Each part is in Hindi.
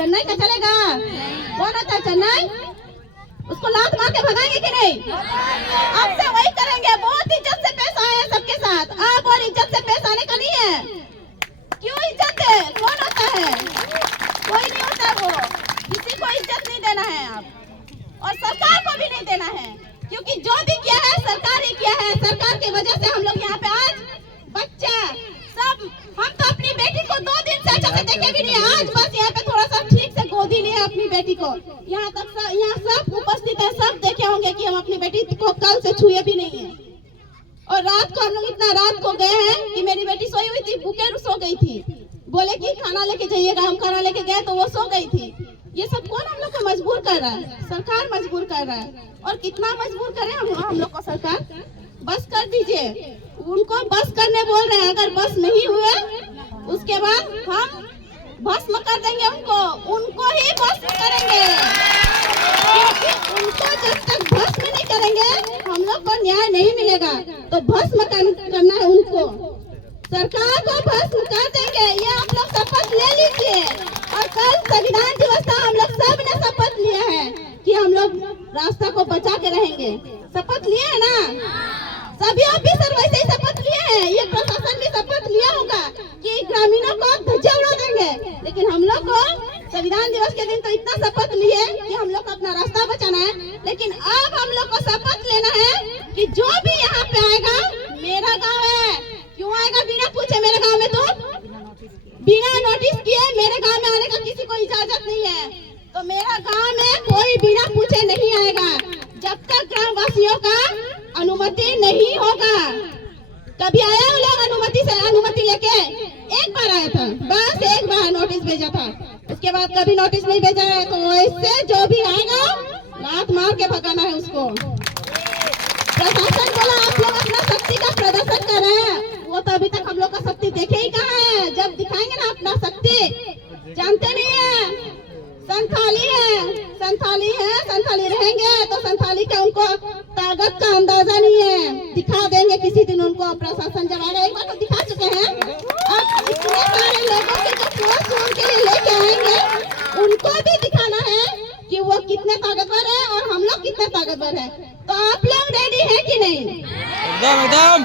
चेन्नई का चलेगा? कौन होता है चेन्नई? उसको लात मार के भगाएंगे कि नहीं? आपसे वही करेंगे। बहुत इज्जत से पेश आए हैं सबके साथ। आप और इज्जत से पेश आने का नहीं है। क्यों इज्जत है? कौन होता है? कोई नहीं होता है वो। किसी को इज्जत नहीं देना है आप, और सरकार को भी नहीं देना है, क्योंकि जो भी किया है सरकार ही किया है। सरकार की वजह से हम लोग यहाँ पे आज बच्चा सब, हम तो अपनी बेटी को 2 दिन से अच्छे से देखे भी नहीं। आज बस यहाँ पे थोड़ा सा ठीक से गोदी लिए अपनी बेटी को। यहाँ तक यहाँ सब उपस्थित है, सब देखे होंगे कि हम अपनी बेटी को कल से छुए भी नहीं है। और रात को हम लोग इतना रात को गए हैं कि मेरी बेटी सोई हुई थी, भूखे सो गई थी। बोले कि खाना लेके जाइएगा, हम खाना लेके गए तो वो सो गई थी। ये सब कौन हम लोग को मजबूर कर रहा है? सरकार मजबूर कर रहा है। और कितना मजबूर करे हम लोग को सरकार? बस कर दीजिए। उनको बस करने बोल रहे हैं। अगर बस नहीं हुए उसके बाद हम भस्म कर देंगे उनको ही भस्म करेंगे, क्योंकि उनको जब तक भस्म नहीं करेंगे हम लोग को न्याय नहीं मिलेगा। तो भस्म करना है उनको, सरकार को भस्म कर देंगे। ये आप लोग शपथ ले लीजिए। और कल संविधान दिवस था, हम लोग सब ने शपथ लिया है कि हम लोग रास्ता को बचा के रहेंगे। शपथ लिए है ना? सभी ऑफिसर वैसे ही शपथ लिए हैं। ये प्रशासन भी शपथ लिया होगा कि ग्रामीणों को धज्जियां उड़ा देंगे। लेकिन हम लोग को संविधान दिवस के दिन तो इतना शपथ लिए कि हम लोग को अपना रास्ता बचाना है। लेकिन अब हम लोग को शपथ लेना है कि जो भी यहाँ पे आएगा, मेरा गाँव है, क्यों आएगा बिना पूछे मेरे गाँव में? तो बिना नोटिस किए मेरे गाँव में आने का किसी को इजाजत नहीं है। तो मेरा गाँव में कोई बिना पूछे नहीं आएगा जब तक ग्रामवासियों का अनुमति नहीं होगा। कभी आया वो लोग अनुमति लेके? एक बार आया था, बस एक बार नोटिस भेजा था। उसके बाद कभी नोटिस नहीं भेजा है। तो इससे जो भी आएगा लात मार के भगाना है उसको। प्रशासन बोला आप लोग अपना शक्ति का प्रदर्शन कर रहे हैं, वो तो अभी तक हम लोग का शक्ति देखे ही कहाँ है। जब दिखाएंगे ना अपना शक्ति, जानते नहीं है संथाली रहेंगे तो संथाली के उनको ताकत का अंदाजा नहीं है। दिखा देंगे किसी दिन उनको। प्रशासन जब आएगा, एक बार तो दिखा चुके हैं। अब इतने सारे लोगों के जो पोस्ट उनके लिए लेके आएंगे, उनको भी दिखाना है कि वो कितने ताकतवर है और हम लोग कितने ताकतवर है। तो आप लोग रेडी है कि नहीं? एकदम।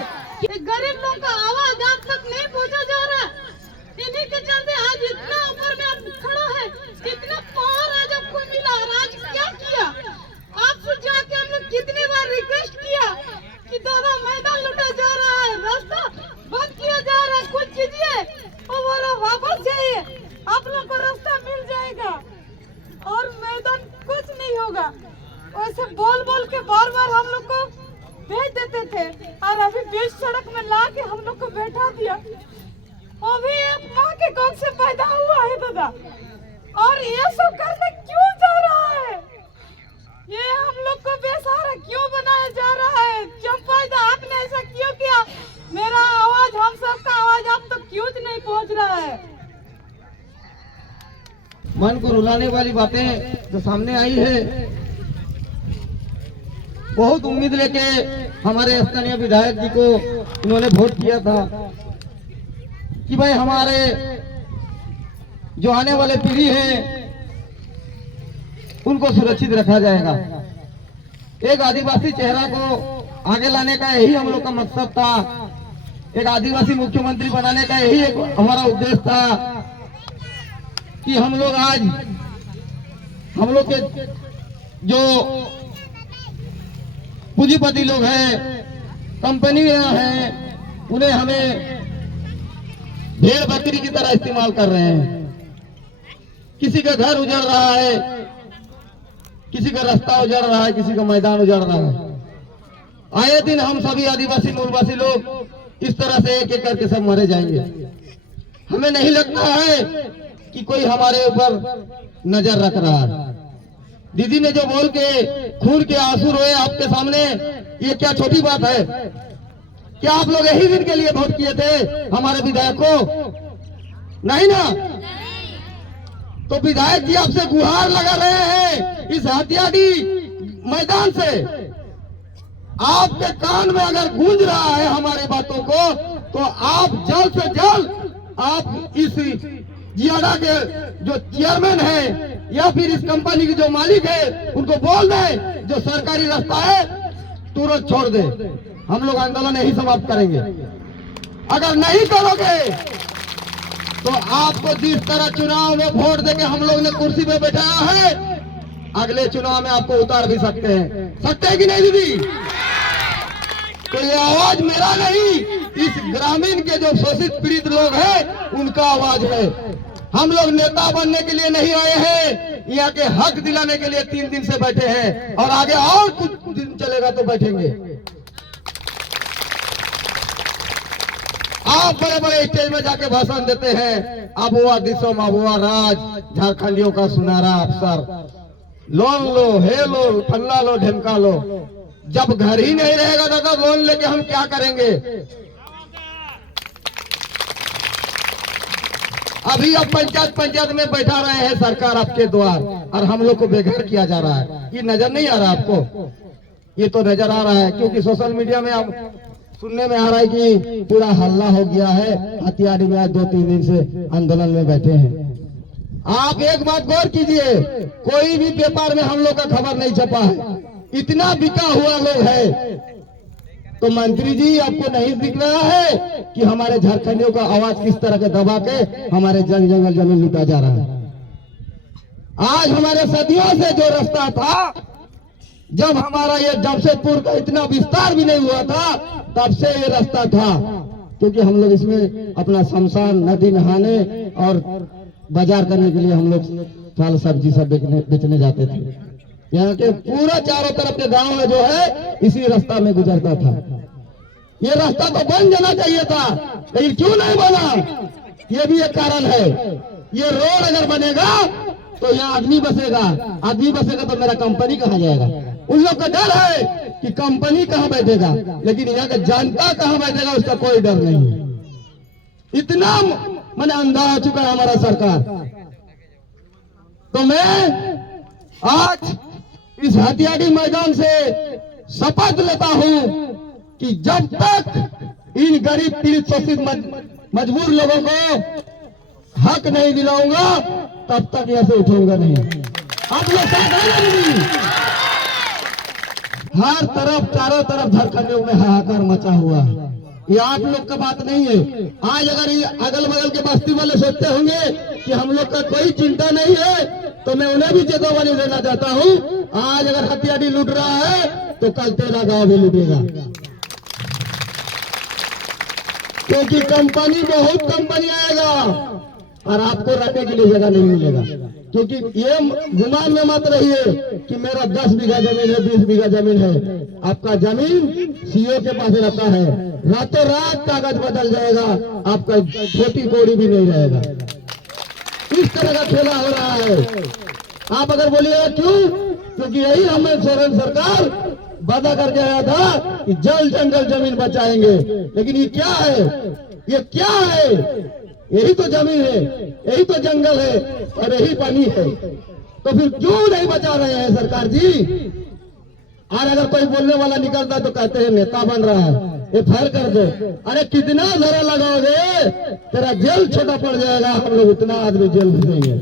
गरीब लोगों का आवाज आप तक नहीं पहुंचा जा रहा। इन्हीं के चलते आज इतना ऊपर में आप खड़ा है, इतना पावर आज आपको मिला। और आज क्या किया? आपसे जाके हम लोग कितनी बार रिक्वेस्ट किया कि दादा मैदान लूटा जा रहा है, रास्ता बंद किया जा रहा है, कुछ कीजिए। और बोला वापस जाइए, आप लोग को रास्ता मिल जाएगा और मैदान कुछ नहीं होगा। वैसे बोल बोल के बार बार हम लोग को भेज देते थे, और अभी बीच सड़क में ला के हम लोग को बैठा दिया। अभी एक माँ के कोख से पैदा हुआ है दादा, और ये सब करने क्यों जा रहा है? ये हम लोग को बेसहारा क्यों बनाया जा रहा है? चंपाइदा आपने ऐसा क्यों किया? मेरा आवाज, हम सबका आवाज आप तक क्यों नहीं पहुंच रहा है? मन को रुलाने वाली बातें जो सामने आई है, बहुत उम्मीद लेके हमारे स्थानीय विधायक जी को उन्होंने वोट किया था कि भाई हमारे जो आने वाले पीढ़ी है उनको सुरक्षित रखा जाएगा। एक आदिवासी चेहरा को आगे लाने का यही हम लोग का मकसद था। एक आदिवासी मुख्यमंत्री बनाने का यही एक हमारा उद्देश्य था कि हम लोग आज हम लोग के जो पूंजीपति लोग हैं, कंपनियां हैं, उन्हें हमें भेड़ बकरी की तरह इस्तेमाल कर रहे हैं। किसी का घर उजड़ रहा है, किसी का रास्ता उजड़ रहा है, किसी का मैदान उजड़ रहा है। आए दिन हम सभी आदिवासी मूलवासी लोग इस तरह से एक एक करके सब मरे जाएंगे। हमें नहीं लगता है कि कोई हमारे ऊपर नजर रख रहा है। दीदी ने जो बोल के खून के आंसू रोए आपके सामने, ये क्या छोटी बात है? क्या आप लोग यही दिन के लिए वोट किए थे हमारे विधायक को? नहीं ना। तो विधायक जी आपसे गुहार लगा रहे हैं इस हथियारी मैदान से। आपके कान में अगर गूंज रहा है हमारे बातों को, तो आप जल्द से जल्द आप इस जियाडा के जो चेयरमैन है या फिर इस कंपनी के जो मालिक है उनको बोल दें जो सरकारी रास्ता है तुरंत छोड़ दे। हम लोग आंदोलन यही समाप्त करेंगे। अगर नहीं करोगे तो आपको जिस तरह चुनाव में वोट देके हम लोग ने कुर्सी पे बैठाया है, अगले चुनाव में आपको उतार भी सकते हैं। सकते हैं कि नहीं दीदी? तो ये आवाज मेरा नहीं, इस ग्रामीण के जो शोषित पीड़ित लोग हैं उनका आवाज है। हम लोग नेता बनने के लिए नहीं आए हैं, यहाँ के हक दिलाने के लिए 3 दिन से बैठे हैं और आगे और कुछ दिन चलेगा तो बैठेंगे। आप बड़े बड़े स्टेज में जाके भाषण देते हैं, आबुआ दिसोम आबुआ राज, झारखंडियों का सुनहरा अवसर, लोन लो, हे लो, फल्ला लो, ढेमका लो। जब घर ही नहीं रहेगा दादा लोन लेके हम क्या करेंगे? अभी अब पंचायत में बैठा रहे हैं सरकार आपके द्वार और हम लोग को बेघर किया जा रहा है। ये नजर नहीं आ रहा आपको? ये तो नजर आ रहा है, क्योंकि सोशल मीडिया में आप सुनने में आ रहा है कि पूरा हल्ला हो गया है, हथियारी में 2-3 दिन से आंदोलन में बैठे हैं। आप एक बात गौर कीजिए, कोई भी पेपर में हम लोग का खबर नहीं छपा है। इतना बिका हुआ लोग है, तो मंत्री जी आपको नहीं दिख रहा है कि हमारे झारखंडियों का आवाज किस तरह के दबा के हमारे जंगल जमीन लूटा जा रहा है। आज हमारे सदियों से जो रास्ता था, जब हमारा ये जमशेदपुर का इतना विस्तार भी नहीं हुआ था, तब से ये रास्ता था, क्योंकि हम लोग इसमें अपना शमशान, नदी नहाने और बाजार करने के लिए हम लोग फल सब्जी सब बेचने जाते थे। यहाँ के पूरा चारों तरफ के गांव में जो है इसी रास्ता में गुजरता था। ये रास्ता तो बन जाना चाहिए था, लेकिन क्यों नहीं बना? ये भी एक कारण है। ये रोड अगर बनेगा तो यहाँ आदमी बसेगा, आदमी बसेगा तो मेरा कंपनी कहाँ जाएगा? उन लोग का डर है कि कंपनी कहाँ बैठेगा, लेकिन यहाँ का जनता कहाँ बैठेगा उसका कोई डर नहीं है। इतना मैंने अंधा हो चुका है हमारा सरकार। तो मैं आज इस हथियारी मैदान से शपथ लेता हूं कि जब तक इन गरीब पीड़ित शोषित मजबूर लोगों को हक नहीं दिलाऊंगा, तब तक यहाँ से उठूंगा नहीं। आप लोग साथ हैं? हर तरफ चारों तरफ झारखंडियों में हाहाकार मचा हुआ है। ये आप लोग का बात नहीं है। आज अगर ये अगल बगल के बस्ती वाले सोचते होंगे कि हम लोग का कोई चिंता नहीं है, तो मैं उन्हें भी चेतावनी देना चाहता हूँ। आज अगर हथियारी लूट रहा है तो कल तेरा गांव भी लूटेगा, क्योंकि कंपनी बहुत कंपनी आएगा और आपको रहने के लिए जगह नहीं मिलेगा। क्योंकि ये गुमान में मत रहिए कि मेरा 10 बीघा जमीन है, 20 बीघा जमीन है। आपका जमीन सीओ के पास रहता है, रातों रात कागज बदल जाएगा, आपका छोटी कोड़ी भी नहीं रहेगा। इस तरह का खेला हो रहा है। आप अगर बोलिएगा क्यों? क्योंकि यही हमें सोरेन सरकार वादा करके आया था कि जल जंगल जमीन बचाएंगे, लेकिन ये क्या है? ये क्या है? यही तो जमीन है, यही तो जंगल है और यही पानी है। तो फिर क्यों नहीं बचा रहे हैं सरकार जी? और अगर कोई बोलने वाला निकलता तो कहते हैं नेता बन रहा है, ये फायर कर दो। अरे कितना जरा लगाओगे, तेरा जेल छोटा पड़ जाएगा। हम लोग उतना आदमी जेल भेजेंगे।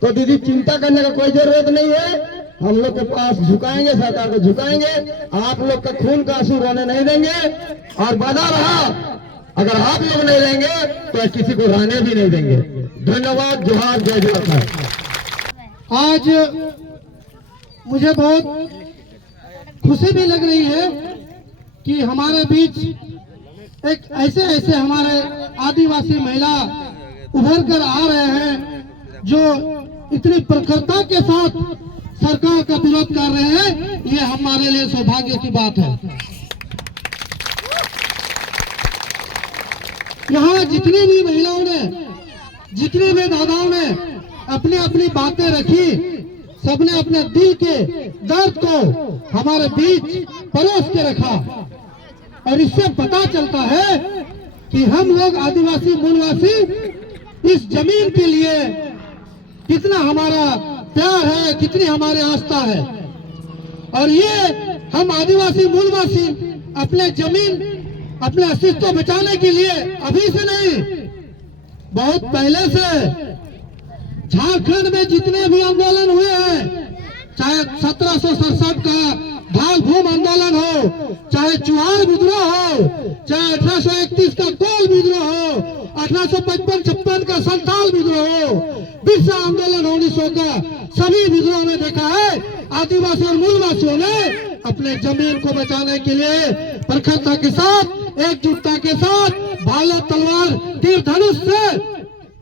तो दीदी चिंता करने का कोई जरूरत नहीं है। हम लोग के पास झुकाएंगे, सरकार को झुकाएंगे। आप लोग का खून का आंसू रोने नहीं देंगे। और बना रहा, अगर आप लोग नहीं देंगे तो किसी को रहने भी नहीं देंगे। धन्यवाद। जोहार, जय झारखंड। आज मुझे बहुत खुशी भी लग रही है कि हमारे बीच एक ऐसे हमारे आदिवासी महिला उभर कर आ रहे हैं जो इतनी प्रखरता के साथ सरकार का विरोध कर रहे हैं। ये हमारे लिए सौभाग्य की बात है। यहाँ जितनी भी महिलाओं ने, जितने भी दादाओं ने अपनी अपनी बातें रखी, सबने अपने दिल के दर्द को हमारे बीच परोस के रखा। और इससे पता चलता है कि हम लोग आदिवासी मूलवासी इस जमीन के लिए कितना हमारा प्यार है, कितनी हमारी आस्था है। और ये हम आदिवासी मूलवासी अपने जमीन अपने अस्तित्व बचाने के लिए अभी से नहीं, बहुत पहले से झारखंड में जितने भी आंदोलन हुए हैं, चाहे 1767 का भाग भूम आंदोलन हो, चाहे चुहार विद्रोह हो, चाहे 1831 का कोल विद्रोह हो, 1855-56 का संताल विद्रोह हो, बिरसा आंदोलन 1900 का, सभी विद्रोह में देखा है आदिवासी और मूलवासियों ने अपने जमीन को बचाने के लिए प्रखरता के साथ, एकजुटता के साथ, भाला तलवार तीर धनुष से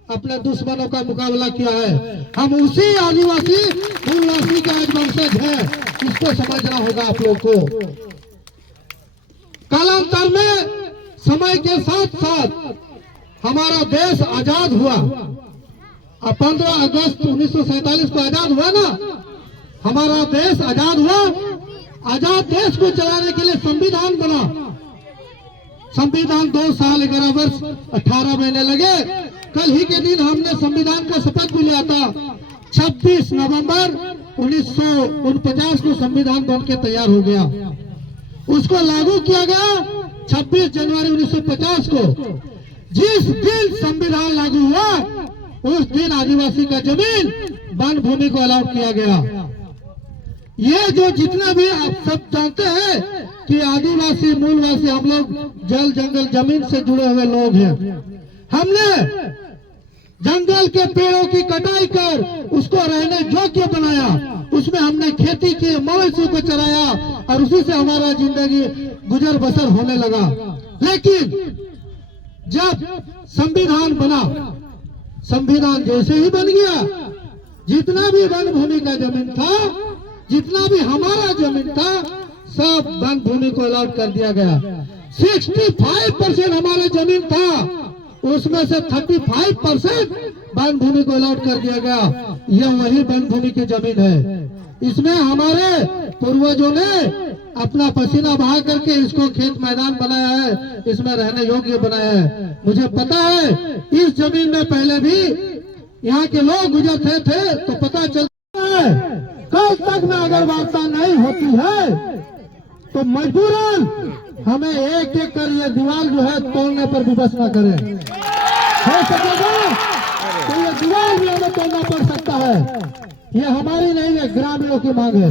अपने दुश्मनों का मुकाबला किया है। हम उसी आदिवासी मूलवासी का आज वंशज है, इसको समझना होगा आप लोग को। कालांतर में समय के साथ साथ हमारा देश आजाद हुआ। 15 अगस्त 1947 को आजाद हुआ ना, हमारा देश आजाद हुआ। आजाद देश को चलाने के लिए संविधान बना। संविधान 2 साल 11 वर्ष 18 महीने लगे। कल ही के दिन हमने संविधान का शपथ भी लिया था। 26 नवंबर 1949 को संविधान बन के तैयार हो गया। उसको लागू किया गया 26 जनवरी 1950 को। जिस दिन संविधान लागू हुआ उस दिन आदिवासी का जमीन वन भूमि को अलाउड किया गया। ये जो जितना भी आप सब जानते हैं कि आदिवासी मूलवासी हम लोग जल जंगल जमीन से जुड़े हुए लोग हैं। हमने जंगल के पेड़ों की कटाई कर उसको रहने योग्य बनाया, उसमें हमने खेती की, मवेशियों को चराया और उसी से हमारा जिंदगी गुजर बसर होने लगा। लेकिन जब संविधान बना, संविधान जैसे ही बन गया, जितना भी वन भूमि का जमीन था, जितना भी हमारा जमीन था, सब वन भूमि को अलॉट कर दिया गया। 65% हमारा जमीन था, उसमें से 35% वन भूमि को अलॉट कर दिया गया। यह वही वन भूमि की जमीन है। इसमें हमारे पूर्वजों ने अपना पसीना बहा करके इसको खेत मैदान बनाया है, इसमें रहने योग्य बनाया है। मुझे पता है इस जमीन में पहले भी यहाँ के लोग गुजरते थे, तो पता चलता है कल तक में अगर वार्ता नहीं होती है तो मजबूरन हमें एक एक कर ये दीवार जो है तोड़ने पर विवश न करें। हो सकेगा तो ये दीवार भी हमें तोड़ना पड़ सकता है। ये हमारी नहीं है, ग्रामीणों की मांग है।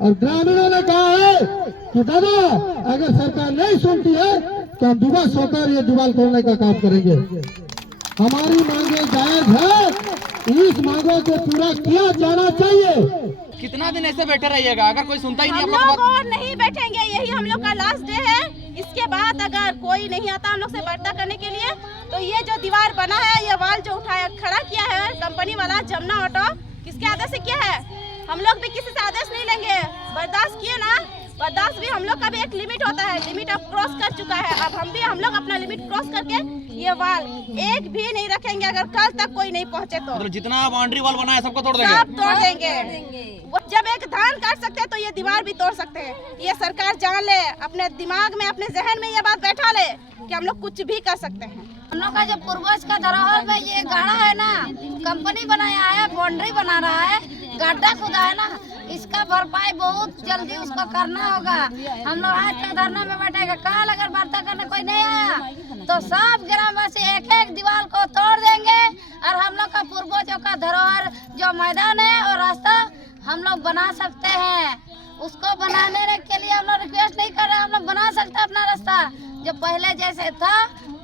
और ग्रामीणों ने कहा है कि दादा अगर सरकार नहीं सुनती है तो हम विवश होकर ये दीवार तोड़ने का काम करेंगे। हमारी मांगे जायज है, इस मांगों को पूरा किया जाना चाहिए। कितना दिन ऐसे बैठे रहिएगा? अगर कोई सुनता ही नहीं हम आप लोग लोग और नहीं बैठेंगे, यही हम लोग का लास्ट डे है। इसके बाद अगर कोई नहीं आता हम लोग से वार्ता करने के लिए, तो ये जो दीवार बना है, ये वाल जो उठाया खड़ा किया है कंपनी वाला जमुना ऑटो, किसके आदेश से किया है? हम लोग भी किसी से आदेश नहीं लेंगे। बर्दाश्त किए ना, बर्दाश्त भी हम लोग का भी एक लिमिट होता है। लिमिट अब क्रॉस कर चुका है। अब हम लोग अपना लिमिट क्रॉस करके ये वाल एक भी नहीं रखेंगे अगर कल तक कोई नहीं पहुंचे तो। मतलब जितना बाउंड्री वॉल बना है सबको तोड़ देंगे? सब तोड़ देंगे। वो जब एक धान काट सकते हैं तो ये दीवार भी तोड़ सकते हैं। ये सरकार जान ले, अपने दिमाग में, अपने जहन में ये बात बैठा ले कि हम लोग कुछ भी कर सकते हैं। हम लोग का जो पूर्वज का धरोहर में ये गाड़ा है ना, कंपनी बनाया है, बाउंड्री बना रहा है, गड्ढा खुदा है ना, इसका भरपाई बहुत जल्दी उसको करना होगा। हम लोग आज तक धरना में बैठेगा, कल अगर वार्ता करने कोई नहीं आया तो सब ग्रामवासी एक एक दीवार को तोड़ देंगे और हम लोग का पूर्वजों का धरोहर जो मैदान है और रास्ता हम लोग बना सकते हैं। उसको बनाने के लिए हम लोग रिक्वेस्ट नहीं कर रहे, हम लोग बना सकते हैं अपना रास्ता। जो पहले जैसे था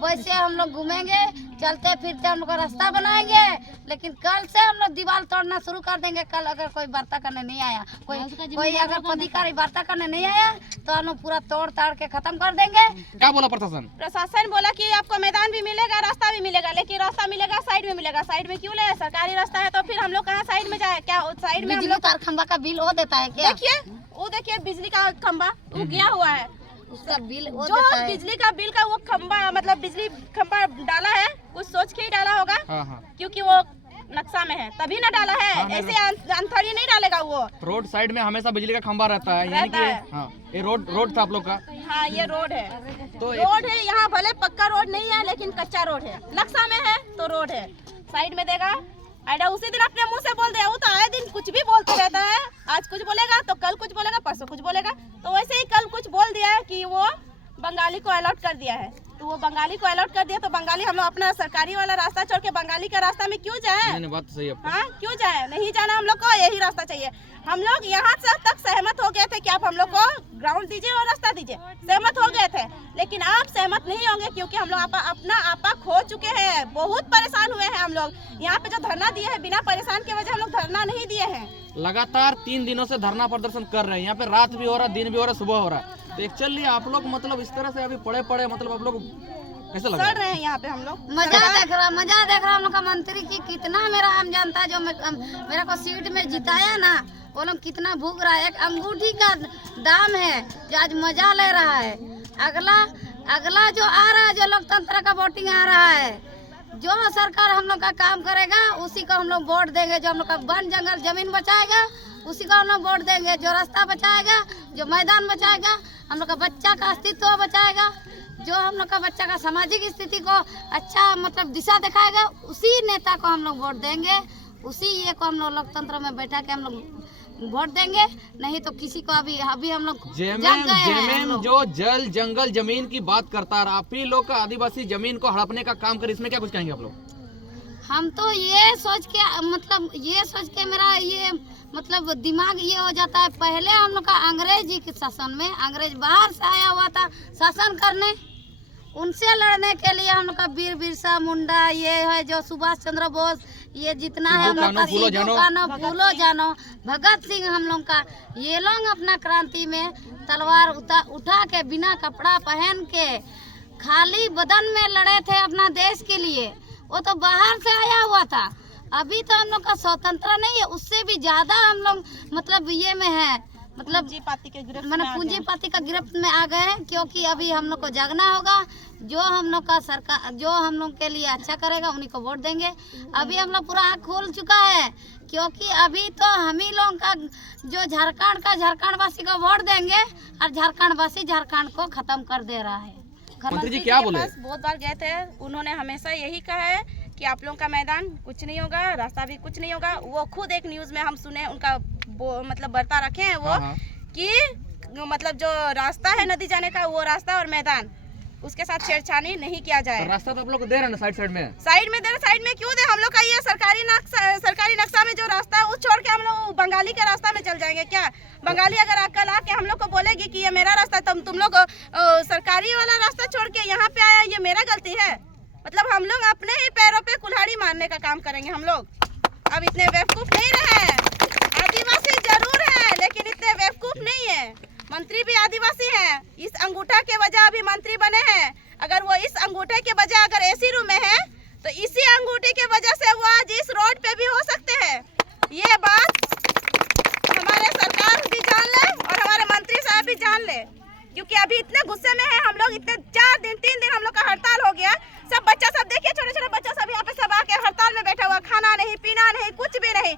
वैसे हम लोग घूमेंगे, चलते फिरते हम लोग का रास्ता बनाएंगे। लेकिन कल से हम लोग दीवार तोड़ना शुरू कर देंगे। कल अगर कोई वार्ता करने नहीं आया, कोई अगर पदाधिकारी वार्ता करने नहीं आया तो हम लोग पूरा तोड़ ताड़ के खत्म कर देंगे। क्या बोला प्रशासन? प्रशासन बोला कि आपको मैदान भी मिलेगा, रास्ता भी मिलेगा, लेकिन रास्ता मिलेगा साइड में मिलेगा। साइड में क्यों ले? सरकारी रास्ता है तो फिर हम लोग कहाँ साइड में जाए? क्या साइड में हम लोग तार खंबा का बिल वो देता है क्या? देखिए बिजली का खंबा वो गया हुआ है, उसका बिल वो जो देता है। बिजली का बिल का वो खंबा, मतलब बिजली खंबा डाला है, कुछ सोच के ही डाला होगा। क्योंकि वो नक्शा में है तभी ना डाला है। ऐसे अंतरी नहीं डालेगा वो। रोड साइड में हमेशा बिजली का खंबा रहता है, यानी कि ये रोड था आप लोग का? हाँ, ये रोड है। तो रोड है यहाँ, भले पक्का रोड नहीं है लेकिन कच्चा रोड है। नक्शा में है तो रोड है, साइड में देगा। आइडा उसी दिन अपने मुंह से बोल दिया, वो तो आए दिन कुछ भी बोलते रहता है। आज कुछ बोलेगा तो कल कुछ बोलेगा, परसों कुछ बोलेगा। तो वैसे ही कल कुछ बोल दिया है कि वो बंगाली को अलॉट कर दिया है, तो वो बंगाली को अलॉट कर दिया तो बंगाली हम लोग अपना सरकारी वाला रास्ता छोड़ के बंगाली का रास्ता में क्यों जाए? नहीं, बात तो सही है आपकी। हाँ, क्यों जाए? नहीं जाना, हम लोग को यही रास्ता चाहिए। हम लोग यहाँ से तक सहमत हो गए थे कि आप हम लोग को ग्राउंड दीजिए और रास्ता दीजिए, सहमत हो गए थे, लेकिन आप सहमत नहीं होंगे क्योंकि हम लोग अपना आपा खो चुके हैं, बहुत परेशान हुए हैं हम लोग। यहाँ पे जो धरना दिए हैं बिना परेशान के वजह हम लोग धरना नहीं दिए हैं। लगातार 3 दिनों से धरना प्रदर्शन कर रहे हैं, यहाँ पे रात भी हो रहा है, दिन भी हो रहा है, सुबह हो रहा है, तो एक्चुअली आप लोग मतलब इस तरह से अभी पड़े मतलब आप लोग कैसे लग सड़ रहे हैं यहाँ पे हम लोग। मजा देख रहा हम लोग का मंत्री की कितना मेरा हम जानता है जो मेरा को सीट में जिताया ना, वो लोग कितना भूख रहा है। एक अंगूठी का दाम है जो आज मजा ले रहा है। अगला जो आ रहा है, जो लोकतंत्र का वोटिंग आ रहा है, जो सरकार हम लोग का काम करेगा उसी को हम लोग वोट देंगे। जो हम लोग का वन जंगल जमीन बचाएगा उसी को हम लोग वोट देंगे। जो रास्ता बचाएगा, जो मैदान बचाएगा, हम लोग का बच्चा का अस्तित्व बचाएगा, जो हम लोग का बच्चा का सामाजिक स्थिति को अच्छा मतलब दिशा दिखाएगा, उसी नेता को हम लोग वोट देंगे। उसी ये को हम लोग लोकतंत्र में बैठा के हम लोग वोट देंगे, नहीं तो किसी को अभी हम लोग जेमेन जो जल जंगल जमीन की बात करता है, आप ही लोग का आदिवासी जमीन को हड़पने का काम करे, इसमें क्या कुछ कहेंगे आप लोग? हम तो ये सोच के मेरा ये मतलब दिमाग ये हो जाता है। पहले हम लोग का अंग्रेजी के शासन में, अंग्रेज बाहर से आया हुआ था शासन करने, उनसे लड़ने के लिए हम लोग का वीर बिरसा मुंडा, ये है जो सुभाष चंद्र बोस, ये जितना है हम लोग का फूलो जानो, भगत सिंह, हम लोग का ये लोग अपना क्रांति में तलवार उठा के बिना कपड़ा पहन के खाली बदन में लड़े थे अपना देश के लिए। वो तो बाहर से आया हुआ था। अभी तो हम लोग का स्वतंत्र नहीं है, उससे भी ज्यादा हम लोग मतलब ये में है, मतलब पूंजीपति के गिरफ्त मैंने पूंजीपति का गिरफ्त में आ गए हैं। क्योंकि अभी हम लोग को जागना होगा। जो हम लोग का सरकार जो हम लोग के लिए अच्छा करेगा उन्हीं को वोट देंगे। अभी हम लोग पूरा आँख खोल चुका है, क्योंकि अभी तो हम ही लोगों का जो झारखंड वासी को वोट देंगे और झारखंड वासी झारखंड को खत्म कर दे रहा है। मंत्री जी क्या बोले? बहुत बार गए थे, उन्होंने हमेशा यही कहा है कि आप लोगों का मैदान कुछ नहीं होगा, रास्ता भी कुछ नहीं होगा। वो खुद एक न्यूज में हम सुने, उनका मतलब बर्ता रखे हैं वो कि मतलब जो रास्ता है नदी जाने का, वो रास्ता और मैदान उसके साथ छेड़छाड़ी नहीं किया जाए। तो रास्ता तो आप लोग दे रहे हैं ना साइड में दे रहे, साइड में क्यों दे? हम लोग का ये सरकारी नक्शा में जो रास्ता है उस छोड़ के हम लोग बंगाली के रास्ता में चल जाएंगे क्या? बंगाली अगर कल आके हम लोग को बोलेगी कि ये मेरा रास्ता, तुम लोग सरकारी वाला रास्ता छोड़ के यहाँ पे आया, ये मेरा गलती है? मतलब हम लोग अपने ही पैरों पे कुल्हाड़ी मारने का काम करेंगे हम लोग। अब इतने बेवकूफ नहीं रहे। आदिवासी जरूर है लेकिन इतने बेवकूफ नहीं है। मंत्री भी आदिवासी हैं, इस अंगूठा के वजह अभी मंत्री बने हैं। अगर वो इस अंगूठे के वजह अगर एसी रूम में है तो इसी अंगूठे के वजह से वो आज इस रोड पे भी हो सकते हैं। ये बात हमारे सरकार भी जान ले और हमारे मंत्री साहब भी जान ले, क्योंकि अभी इतने गुस्से में है हम लोग। इतने 3 दिन हम लोग का हड़ताल हो गया। सब बच्चा सब देखिए, छोटे छोटे बच्चा सब यहाँ पे सब आके हड़ताल में बैठा हुआ, खाना नहीं पीना नहीं, कुछ भी नहीं,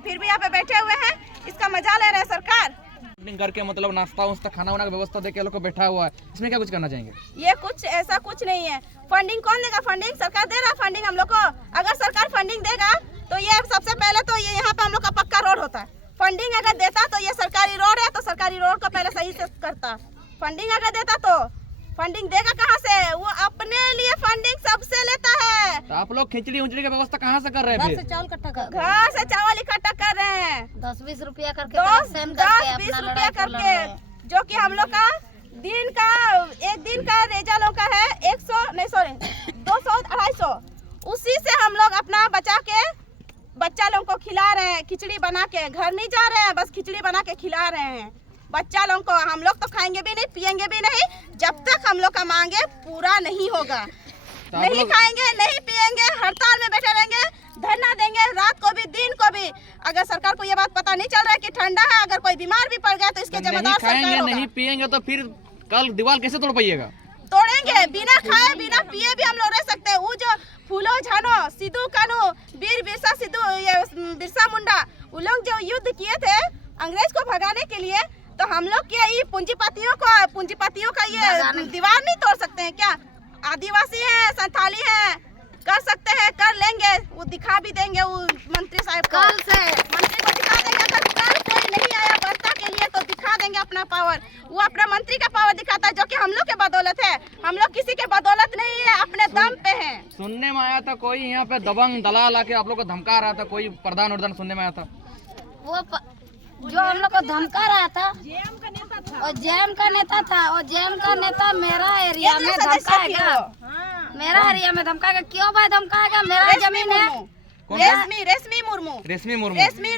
फिर भी यहाँ पे बैठे हुए हैं। इसका मजा ले रहे हैं सरकार। करके मतलब नाश्ता वास्ता खाना वाना की व्यवस्था देके लोग को बैठा हुआ है, इसमें क्या कुछ करना चाहेंगे? ये कुछ ऐसा कुछ नहीं है। फंडिंग कौन देगा? फंडिंग सरकार दे रहा है फंडिंग हम लोग को। अगर सरकार फंडिंग देगा तो ये सबसे पहले तो ये यहाँ पे हम लोग का पक्का रोड होता है। फंडिंग अगर देता तो ये सरकारी रोड है तो सरकारी रोड को पहले सही से करता। फंडिंग अगर देता तो फंडिंग देगा कहाँ से? वो अपने लिए फंडिंग सबसे लेता है। तो आप लोग खिचड़ी उचड़ी की व्यवस्था कहाँ से कर रहे हैं? घर से चावल इकट्ठा कर रहे हैं 10-20 रुपया करके, 10-20 रुपया करके, जो कि हम लोग का एक दिन का रेजा लोग का है 200-250, उसी से हम लोग अपना बचा के बच्चा लोग को खिला रहे हैं। खिचड़ी बना के घर नहीं जा रहे हैं, बस खिचड़ी बना के खिला रहे हैं बच्चा लोग को। हम लोग तो खाएंगे भी नहीं पिएंगे भी नहीं जब तक हम लोग का मांगे पूरा नहीं होगा। नहीं खाएंगे नहीं पिएंगे, हड़ताल में बैठे रहेंगे, धरना देंगे रात को भी दिन को भी। अगर सरकार को ये बात पता नहीं चल रहा है कि ठंडा है, अगर कोई बीमार भी पड़ गया तो इसके जिम्मेदार सरकार होगा। नहीं पिएंगे तो फिर कल दीवार कैसे तोड़ पाइएगा? तोड़ेंगे, बिना खाए बिना पिए भी हम लोग रह सकते हैं। वो जो फूलो झानो, सिद्धू कानू, वीर बिरसा मुंडा, वो लोग जो युद्ध किए थे अंग्रेज को भगाने के लिए, तो हम लोग क्या ये पूंजीपतियों का ये दीवार नहीं तोड़ सकते हैं क्या? आदिवासी है, संथाली है, कर सकते हैं, कर लेंगे। वो दिखा भी देंगे वो मंत्री साहब को, मंत्री को दिखा देंगे। अगर कल कोई नहीं आया बस्ता के के लिए तो दिखा देंगे अपना पावर। वो अपना मंत्री का पावर दिखाता है जो कि हम लोग के बदौलत है। हम लोग किसी के बदौलत नहीं है, अपने दम पे हैं। सुनने में आया था कोई यहाँ पे दबंग दलाल आके आप लोग को धमका रहा था, कोई प्रधान उर्धान सुनने में आया था। जो हम लोग को धमका रहा था और जेएम का नेता था, और जेएम का नेता मेरा एरिया में धमकाएगा, मेरा एरिया में धमकाएगा। क्यों भाई धमकाएगा? मेरा जमीन है। रेशमी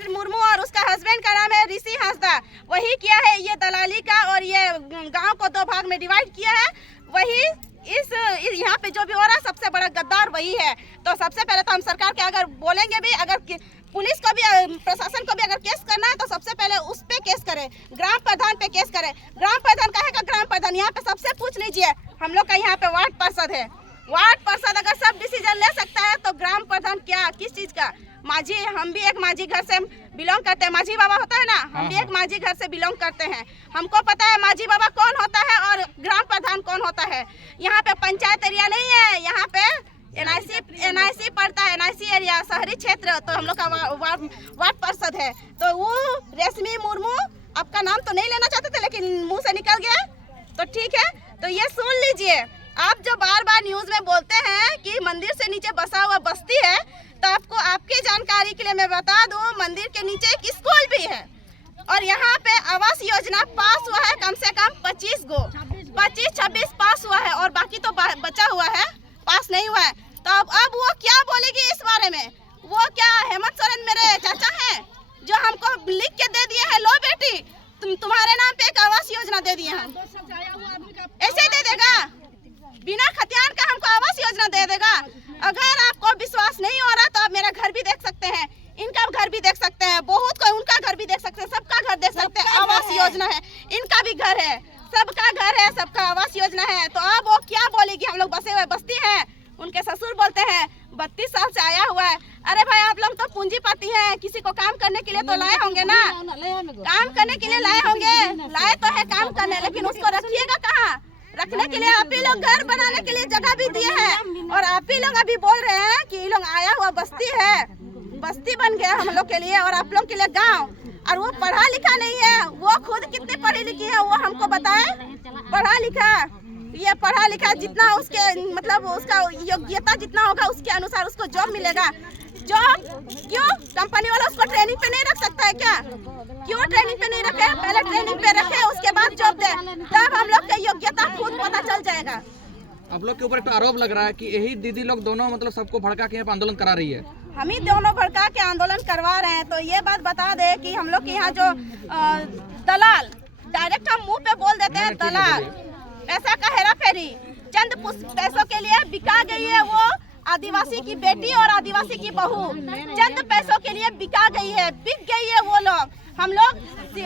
मुर्मू और उसका हस्बैंड का नाम है ऋषि हांसदा। वही किया है ये दलाली का, और ये गांव को 2 भाग में डिवाइड किया है। वही इस यहाँ पे जो भी हो रहा है सबसे बड़ा गद्दार वही है। तो सबसे पहले तो हम सरकार के अगर बोलेंगे भी, अगर पुलिस को भी, प्रशासन को भी अगर केस करना है तो सबसे पहले उस पे केस करें, ग्राम प्रधान पे केस करें। ग्राम प्रधान कहेगा ग्राम प्रधान, यहाँ पे सबसे पूछ लीजिए। हम लोग का यहाँ पे वार्ड पार्षद है। वार्ड पार्षद अगर सब डिसीजन ले सकता है तो ग्राम प्रधान क्या, किस चीज का? माझी, हम भी एक माझी घर से बिलोंग करते हैं। माझी बाबा होता है ना, हम भी एक माझी घर से बिलोंग करते हैं। हमको पता है माझी बाबा कौन होता है और ग्राम प्रधान कौन होता है। यहाँ पे पंचायत एरिया नहीं है, यहाँ पे एनआईसी पड़ता है, एनआईसी एरिया शहरी क्षेत्र। तो हम लोग का वार्ड पार्षद है। तो वो रेशमी मुर्मू, आपका नाम तो नहीं लेना चाहते थे लेकिन मुंह से निकल गया, तो ठीक है। तो ये सुन लीजिए, आप जो बार बार न्यूज में बोलते हैं कि मंदिर से नीचे बसा हुआ बस्ती है, तो आपको आपकी जानकारी के लिए मैं बता दूं, मंदिर के नीचे एक स्कूल भी है। और यहाँ पे आवास योजना पास हुआ है कम से कम 25-26 पास हुआ है, और बाकी तो बचा हुआ है, पास नहीं हुआ है। तो अब वो क्या बोलेगी इस बारे में? वो क्या हेमंत सोरेन मेरे चाचा हैं जो हमको लिख के दे दिए हैं, लो बेटी तुम्हारे नाम पे एक आवास योजना दे दिए हैं, ऐसे दे देगा? बिना खतियान का हमको आवास योजना दे देगा? अगर आपको विश्वास नहीं हो रहा तो आप मेरा घर भी देख सकते हैं, इनका घर भी देख सकते हैं, बहुत कोई उनका घर भी देख सकते हैं, सबका घर देख सकते हैं। आवास योजना है, इनका भी घर है, सबका घर है, सबका आवास योजना है। तो अब वो क्या बोलेगी? हम लोग बसे हुए बस्ती हैं। उनके ससुर बोलते हैं 32 साल से आया हुआ है। अरे भाई आप लोग तो पूंजीपति हैं, किसी को काम करने के लिए तो लाए होंगे ना, काम करने के लिए लाए होंगे, लाए तो है काम करने, लेकिन उसको रखिएगा कहाँ? रखने के लिए आप ही लोग घर बनाने के लिए जगह भी दिए हैं, और आप ही लोग अभी बोल रहे हैं कि ये लोग आया हुआ बस्ती है, बस्ती बन गया हम लोग के लिए और आप लोग के लिए गांव। और वो पढ़ा लिखा नहीं है, वो खुद कितनी पढ़ी लिखी है वो हमको बताए। पढ़ा लिखा, ये पढ़ा लिखा जितना उसके मतलब उसका योग्यता जितना होगा उसके अनुसार उसको जॉब मिलेगा। जॉब क्यों? कंपनी वाला उसको ट्रेनिंग पे नहीं रख सकता है क्या? क्यों ट्रेनिंग पे नहीं रखे? पहले ट्रेनिंग पे रखे, उसके बाद जॉब दे, तब हम लोग की योग्यता खुद पता चल जाएगा। आप लोग के ऊपर एक आरोप लग रहा है कि यही दीदी लोग दोनों मतलब सबको भड़का के यहाँ पे आंदोलन करा रही है। हम ही दोनों भड़का के आंदोलन करवा रहे हैं। तो ये बात बता दे कि हम लोग के यहाँ जो दलाल, डायरेक्ट हम मुंह पे बोल देते हैं दलाल, पैसा का हेरा फेरी, चंद पैसों के लिए बिका गई है वो आदिवासी की बेटी और आदिवासी की बहू, चंद पैसों के लिए बिका गई है, बिक गई है वो लोग। हम लोग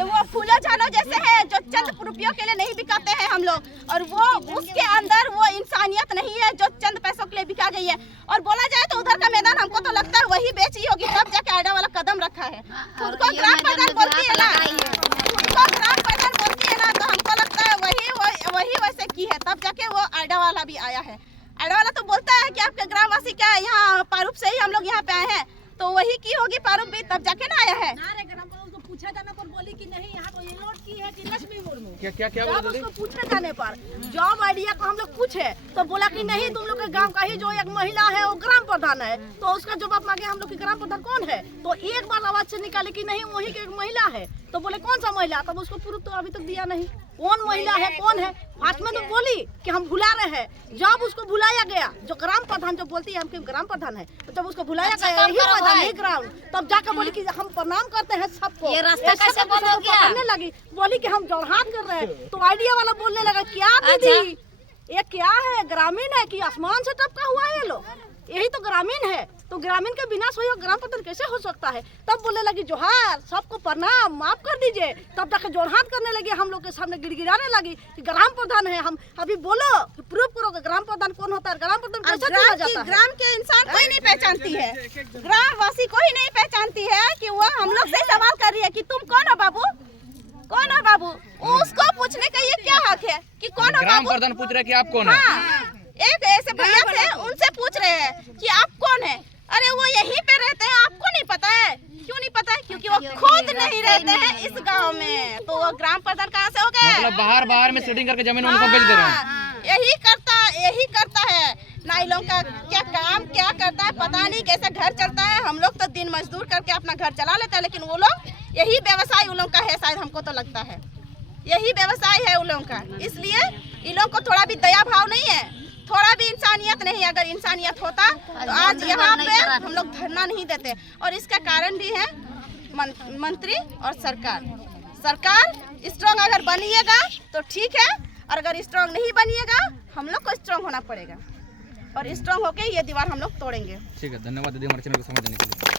वो फूलो झानो जैसे हैं जो चंद रुपयों के लिए नहीं बिकाते हैं हम लोग, और वो उसके अंदर वो इंसानियत नहीं है जो चंद पैसों के लिए बिका गई है। और बोला जाए तो उधर का मैदान हमको तो लगता है वही बेची होगी, तब जाके आइडा वाला कदम रखा है। खुद को ग्राम प्रधान बोलती है ना, खुद को ग्राम प्रधान बोलती है ना, तो हमको लगता है वही वैसे की है, तब जाके वो आइडा वाला भी आया है। आइडा वाला तो बोलता है कि आपके ग्रामवासी क्या है, यहाँ पारूप से ही हम लोग यहाँ पे आए हैं, तो वही की होगी पारूप भी, तब जाके ना आया है। पूछा जाने पर बोली कि नहीं यहाँ तो ये नोट की है कि लक्ष्मी मुर्मू। क्या जब उसको पूछने जाने पर जॉब आइडिया को हम लोग पूछे तो बोला कि नहीं तुम लोग के गांव का ही जो एक महिला है वो ग्राम प्रधान है। तो उसका जवाब मांगे हम लोग की ग्राम प्रधान कौन है, तो एक बार आवाज से निकाले कि नहीं वही की एक महिला है। तो बोले कौन सा महिला, तब उसको प्रूफ तो अभी तक दिया नहीं, कौन महिला है कौन है। फास्ट में तो बोली कि हम भुला रहे हैं, जब उसको बुलाया गया जो ग्राम प्रधान जो बोलती है हमके ग्राम प्रधान है, तो जब उसको बुलाया गया यही मैदान यही ग्राउंड, तब जाकर बोली कि हम प्रणाम करते हैं सबको। ये रास्ता कैसे बंद हो गया? करने लगी, बोली कि हम जोरहाट कर रहे हैं। तो आइडिया वाला बोलने लगा क्या दीदी ये क्या है, ग्रामीण है कि आसमान से टपका हुआ है ये लोग, यही तो ग्रामीण है, तो ग्रामीण के बिना सहयोग ग्राम प्रधान कैसे हो सकता है। तब बोलने लगी जोहार सबको प्रणाम माफ कर दीजिए, तब जाकर जोरहाट करने लगे, हम लोग के सामने गिड़गिड़ाने लगी कि ग्राम प्रधान है हम, अभी बोलो प्रूफ करो ग्राम प्रधान कौन होता है, ग्राम प्रधान कैसे चुना जाता है। ग्राम के इंसान कोई नहीं पहचानती है, ग्रामवासी कोई नहीं पहचानती है कि वो हम लोग से सवाल कर रही है कि तुम कौन हो बाबू, कौन हो बाबू। उसको पूछने का ये क्या हक है कि कौन हो ग्राम बाबू। प्रधान पूछ रहे कि आप कौन है। एक ऐसे भैया थे उनसे पूछ रहे हैं कि आप कौन है, अरे वो यहीं पे रहते हैं आपको नहीं पता है। क्यों नहीं पता है? क्योंकि वो खुद नहीं रहते हैं इस गांव में, तो में सीटिंग करके जमीन उनको बेच दे रहे हैं। हाँ, यही करता है ना। इन लोगों का क्या काम क्या करता है पता नहीं, कैसे घर चलता है। हम लोग तो दिन मजदूर करके अपना घर चला लेते हैं, लेकिन वो लोग यही व्यवसाय उन लोगों का है, शायद हमको तो लगता है यही व्यवसाय है उन लोगों का। इसलिए इन लोगों को थोड़ा भी दया भाव नहीं है, थोड़ा भी इंसानियत नहीं। अगर इंसानियत होता तो आज यहाँ पे हम लोग धरना नहीं देते। और इसका कारण भी है मंत्री और सरकार स्ट्रांग अगर बनिएगा तो ठीक है, और अगर स्ट्रांग नहीं बनिएगा हम लोग को स्ट्रांग होना पड़ेगा, और स्ट्रांग होके ये दीवार हम लोग तोड़ेंगे। ठीक है, धन्यवाद दीदी हमारे चैनल को समय देने के लिए।